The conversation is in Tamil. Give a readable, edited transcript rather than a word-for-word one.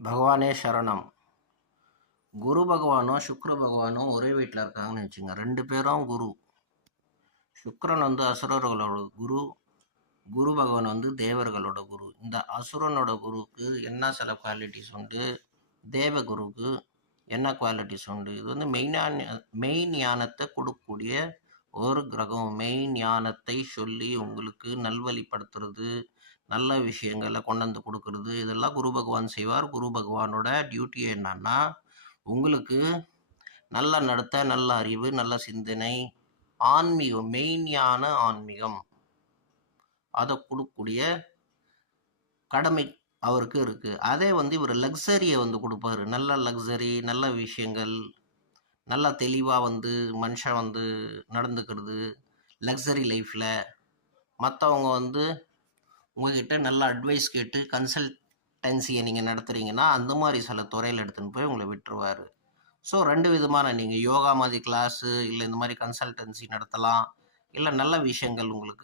பகவானே சரணம். குரு பகவானும் சுக்கிர பகவானும் ஒரே வீட்டில் இருக்காங்கன்னு வச்சுங்க. 2 பேரும் குரு. சுக்கிரன் வந்து அசுரர்களோட குரு, குரு பகவான் வந்து தேவர்களோட குரு. இந்த அசுரனோட குருவுக்கு என்ன சில குவாலிட்டிஸ் உண்டு, தேவ குருவுக்கு என்ன குவாலிட்டிஸ் உண்டு. இது வந்து மெயின் ஞானத்தை கொடுக்கக்கூடிய ஒரு கிரகம். மெயின் ஞானத்தை சொல்லி உங்களுக்கு நல்வழிப்படுத்துறது, நல்ல விஷயங்களை கொண்டு வந்து கொடுக்கறது, இதெல்லாம் குரு பகவான் செய்வார். குரு பகவானோட டியூட்டி என்னன்னா, உங்களுக்கு நல்ல நடத்தை, நல்ல அறிவு, நல்ல சிந்தனை, ஆன்மீகம், மெயினான ஆன்மீகம் அதை கொடுக்கக்கூடிய கடமை அவருக்கு இருக்கு. அதே வந்து இவர் லக்ஸரியை வந்து கொடுப்பாரு. நல்ல லக்ஸரி, நல்ல விஷயங்கள், நல்லா தெளிவாக வந்து மனுஷன் வந்து நடந்துக்கிறது, லக்ஸரி லைஃப்பில் மற்றவங்க வந்து உங்ககிட்ட நல்ல அட்வைஸ் கேட்டு கன்சல்டன்சியை நீங்கள் நடத்துகிறீங்கன்னா அந்த மாதிரி சில துறையில் எடுத்துன்னு போய் உங்களை விட்டுருவார். ஸோ 2 விதமான நீங்கள் யோகா மாதிரி கிளாஸு, இல்லை இந்த மாதிரி கன்சல்டன்சி நடத்தலாம், இல்லை நல்ல விஷயங்கள் உங்களுக்கு